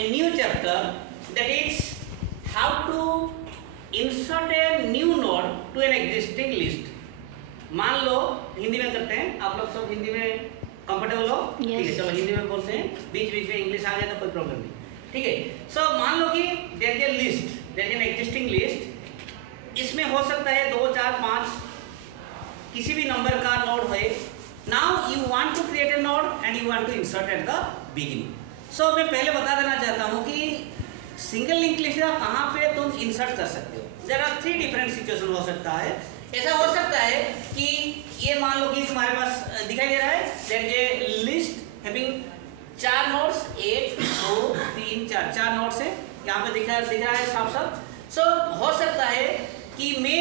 a new chapter that is how to insert a new node to an existing list. मान लो हिंदी में करते हैं, आप लोग सब हिंदी में कंफर्टेबल हो? ठीक है, चलो हिंदी में बोलते हैं, बीच बीच में इंग्लिश आ जाए तो कोई प्रॉब्लम नहीं, ठीक है। सो मान लो कि there is a list, there is an existing list, इसमें हो सकता है 2, 4, 5 किसी भी नंबर का नोड है। Now you want to create a node and you want to insert at the beginning. So मैं पहले बता देना चाहता हूँ कि सिंगल लिंक लिस्ट कहाँ पे तुम इंसर्ट कर सकते हो। देयर आर 3 डिफरेंट सिचुएशन हो सकता है। ऐसा हो सकता है कि ये मान लो कि तुम्हारे पास दिखाई दे रहा है there is a list having 4 nodes, 1, 2, 3, 4 nodes है, यहाँ पे दिख रहा है साफ साफ। सो हो सकता है कि मैं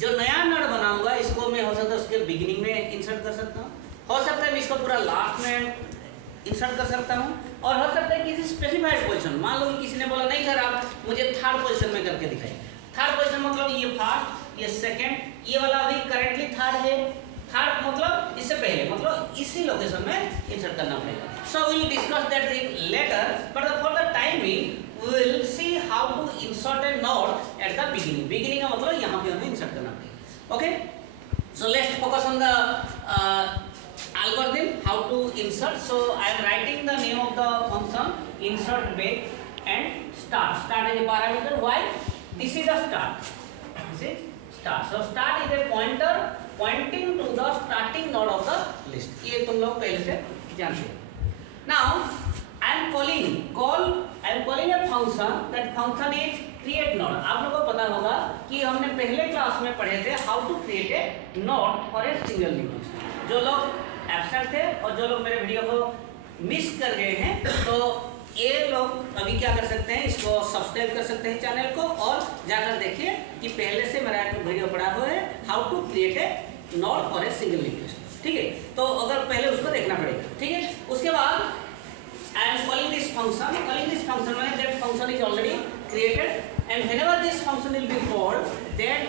जो नया नोड बनाऊंगा इसको मैं हो सकता है उसके बिगिनिंग में इंसर्ट कर सकता हूँ, हो सकता है मैं इसको पूरा लास्ट में इंसर्ट कर सकता हूँ, और हो सकता है किसी स्पेसिफाइड पोजीशन, मान लो कि किसी ने बोला नहीं सर आप मुझे 3rd पोजीशन में करके दिखाइए। 3rd पोजीशन मतलब ये फर्स्ट, ये सेकंड, ये वाला अभी करेंटली 3rd है, 3rd मतलब इससे पहले, मतलब इसी लोकेशन में इंसर्ट करना पड़ेगा। So we will discuss that thing later, but for the timing we will see how to insert a node at the beginning का मतलब यहाँ पे हमें इंसर्ट करना पड़ेगा। Okay, so let's focus on the algorithm how to insert. So I am writing the name of the function insert back and start. Start is a parameter. Why? This is the start. This is start. So start is a pointer pointing to the starting node of the list. ये तुम लोग पहले से जानते हो। Now I am calling a function. That function is create node. आप लोगों को पता होगा कि हमने पहले क्लास में पढ़े थे how to create a node for a single linked list. जो लोग एब्सेंट थे और जो लोग मेरे वीडियो को मिस कर गए हैं तो ये लोग अभी क्या कर सकते हैं, इसको सब्सक्राइब कर सकते हैं चैनल को और जाकर देखिए कि पहले से मेरा एक वीडियो पड़ा हुआ है how to create a node for a single linked list। ठीक है, तो अगर पहले उसको देखना पड़ेगा। ठीक है, उसके बाद I am calling this function means that function is already created, and whenever this function will be called, that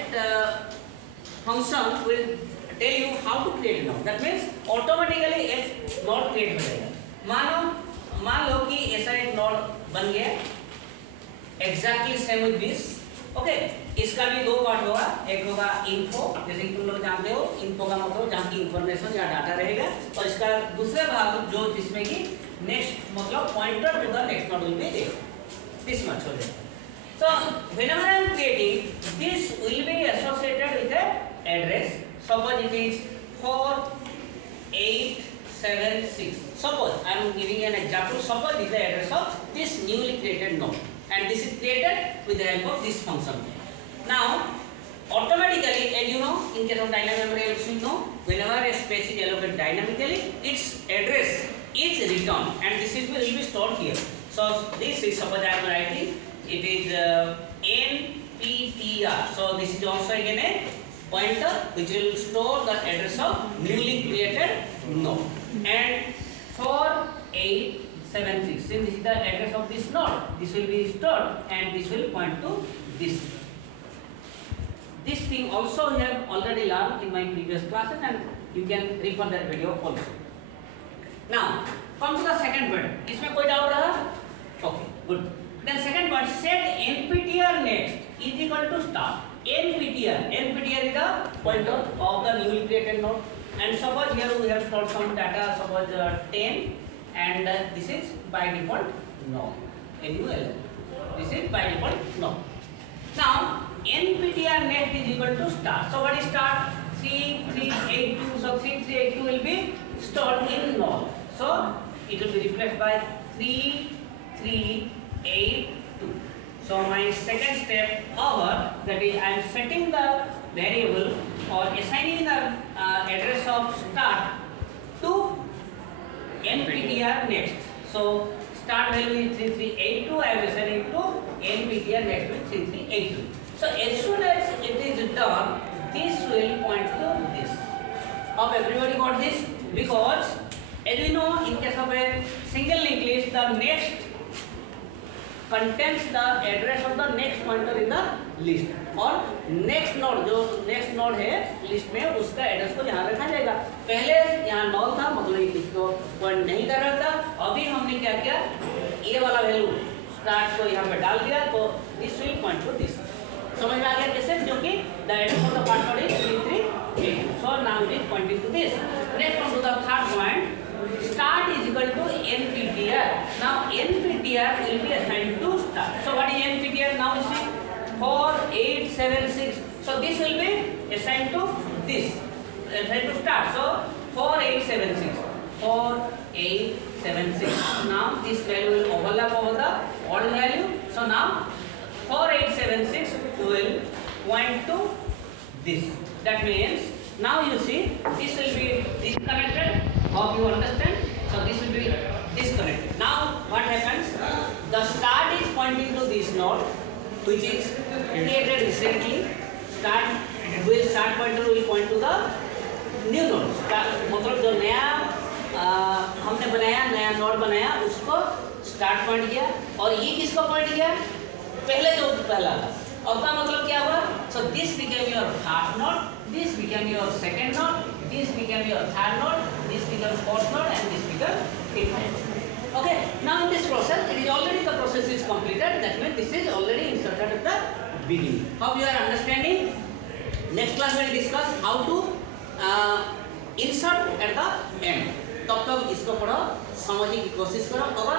function will tell you how to create a node. That means automatically एक node create हो जाएगा। मान लो कि ऐसा एक node बन गया exactly same with this। Okay, इसका भी 2 पार्ट होगा, एक होगा info, जैसे कि तुम लोग जानते हो info का मतलब जहाँ की इंफॉर्मेशन या डाटा रहेगा, और इसका दूसरा भाग जो जिसमें कि next मतलब pointer to the next node will be there, this much हो जाएगा। So whenever I am creating, this will be associated with a address. Suppose it is 4876. Suppose I am giving an example. Suppose this is the address of this newly created node, and this is created with the help of this function. Now automatically, as you know, in case of dynamic memory, you should know whenever a space is allocated dynamically, its address is returned, and this will be stored here. So this is, suppose I am writing, it is nptr. So this is also again a pointer which will store the address of newly created node. And 4876, since this is the address of this node, this will be stored and this will point to this. This thing also you have already learned in my previous classes, and you can refer that video also. Now come to the second point. इसमें कोई doubt रहा? Okay, good. Then second point, set nptr next is equal to start. nptr is the pointer of the newly created node, and suppose here we have stored some data, suppose 10, and this is by default null. Null. This is by default null. Now nptr next is equal to start. So what is start? 3382. So 3382 will be stored in null. So it will be replaced by 3382. So my second step over, that is I am setting the variable or assigning the address of start to nptr next. So start value is 3382, I am assigning to nptr next with 3382. So as soon as it is done, this will point to this. Hope everybody got this, because as we know, in case of a single linked list, the next contains the address of the next pointer in the list, और next node जो next node है list में उसका address को यहाँ रखा जाएगा। पहले यहाँ null था, मतलब इसको पॉइंट नहीं कर रहा था। अभी हमने क्या किया, ए वाला वैल्यू स्टार्ट को यहाँ पे डाल दिया तो this will point to this. समझ में आ गया कैसे, क्योंकि the address of the part code is 3382, so now it is pointing to this. Next one to the third point, start is equal to NPTR. Now NPTR will be assigned to start. So what is NPTR? Now you see 4876. So this will be assigned to this, assigned to start. So 4876, 4876. Now this value will overlap over the old value. So now 4876 will point to this. That means now you see this will be disconnected. Hope you understand. So this will be disconnected. Now what happens? The start is pointing to this node, which is created recently. Start pointer will point to the new node. मतलब जो नया हमने बनाया, नया node बनाया, उसको start point किया, और ये किसको पॉइंट किया? पहले जो पहला था। और का मतलब क्या हुआ? So this became your third node, this became your second node, this became your third node, this becomes fourth node, and this becomes fifth node. Okay. Now in this process, it is already the process is completed. That means this is already inserted at the beginning. Hope you are understanding. Next class we will discuss how to insert at the end. तब तक इसको पढ़ो, समझने की कोशिश करो। अगर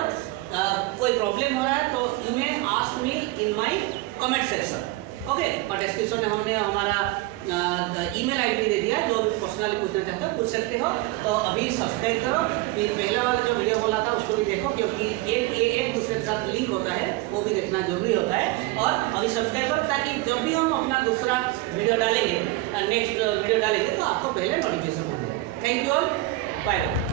कोई प्रॉब्लम हो रहा है तो you may ask me in my comment section. Okay, और डिस्क्रिप्शन में हमने हमारा ईमेल आईडी दे दिया, जो भी पर्सनली पूछना चाहते हो पूछ सकते हो। तो अभी सब्सक्राइब करो, फिर पहला वाला जो वीडियो बोला था उसको भी देखो, क्योंकि एक दूसरे के साथ लिंक होता है, वो भी देखना जरूरी होता है। और अभी सब्सक्राइब करो, ताकि जब भी हम अपना दूसरा वीडियो डालेंगे, नेक्स्ट वीडियो डालेंगे, तो आपको पहले नोटिफिकेशन हो जाए। Thank you all, bye bye.